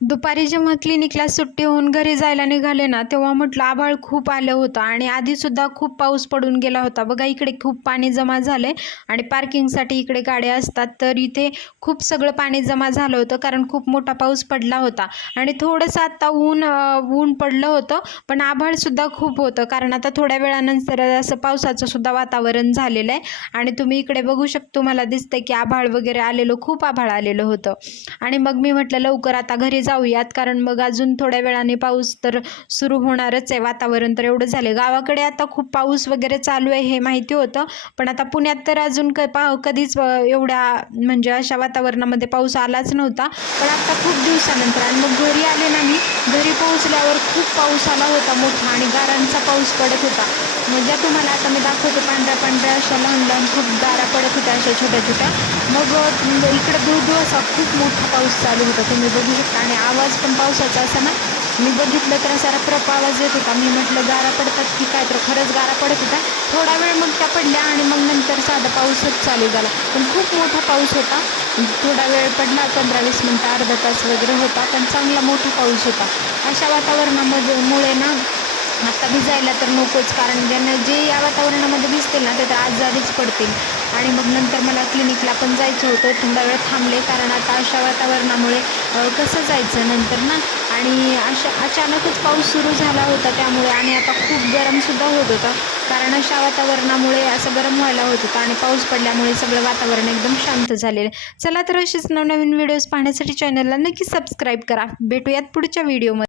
दुपारी जेव्हा क्लिनिकला सुट्टी होऊन घरी जायला निघाले ना, तेव्हा म्हटलं आभाळ खूप आलं होतं आणि आधीसुद्धा खूप पाऊस पडून गेला होता. बघा इकडे खूप पाणी जमा झालंय आणि पार्किंगसाठी इकडे गाड्या असतात, तर इथे खूप सगळं पाणी जमा झालं होतं कारण खूप मोठा पाऊस पडला होता. आणि थोडंसं आता ऊन पडलं होतं, पण आभाळसुद्धा खूप होतं कारण आता थोड्या वेळानंतर असं पावसाचं सुद्धा वातावरण झालेलं आहे. आणि तुम्ही इकडे बघू शकता, तुम्हाला दिसतंय की आभाळ वगैरे आलेलं, खूप आभाळ आलेलं होतं. आणि मग मी म्हटलं लवकर आता घरी जाऊयात, कारण मग अजून थोड्या वेळाने पाऊस तर सुरू होणारच आहे. वातावरण तर एवढं झालं. गावाकडे आता खूप पाऊस वगैरे चालू आहे हे माहिती होतं, पण आता पुण्यात तर अजून कधीच एवढ्या म्हणजे अशा वातावरणामध्ये पाऊस आलाच नव्हता. पण आता खूप दिवसानंतर आणि मग घरी आले ना, मी घरी पोहोचल्यावर खूप पाऊस आला होता मोठा आणि गारांचा पाऊस पडत होता. म्हणजे तुम्हाला आता मी दाखवते, पांढऱ्या पांढऱ्या अशा लहान लहान खूप गारा पडत होत्या अशा छोट्या छोट्या. मग इकडे दूर असा खूप मोठा पाऊस चालू होता, तुम्ही बघू शकता. आणि आवाज पण पावसाचा असा ना, मी बघितलं तर असा रपरप आवाज येत होता. मी म्हटलं गारा पडतात की काय, तर खरंच गारा पडत होता. थोडा वेळ मग त्या पडल्या आणि मग नंतर साधा पाऊसच चालू झाला. पण खूप मोठा पाऊस होता. थोडा वेळ पडला, 15-20 मिनटं, अर्धा तास वगैरे होता, पण चांगला मोठा पाऊस होता. अशा वातावरणामुळे ना आता भिजायला तर नकोच, कारण ज्यांना जे या वातावरणामध्ये भिजतील ना, ते तर आजारीच पडतील. आणि मग नंतर मला क्लिनिकला पण जायचं होतं. थोडा वेळ थांबले, कारण आता अशा वातावरणामुळे कसं जायचं नंतर ना. आणि अचानकच पाऊस सुरू झाला होता त्यामुळे, आणि आता खूप गरमसुद्धा होत होतं, कारण अशा वातावरणामुळे असं गरम व्हायला होत होतं आणि पाऊस पडल्यामुळे सगळं वातावरण एकदम शांत झालेलं. चला तर असेच नवनवीन व्हिडिओज पाहण्यासाठी चॅनलला नक्की सबस्क्राईब करा. भेटूयात पुढच्या व्हिडिओमध्ये.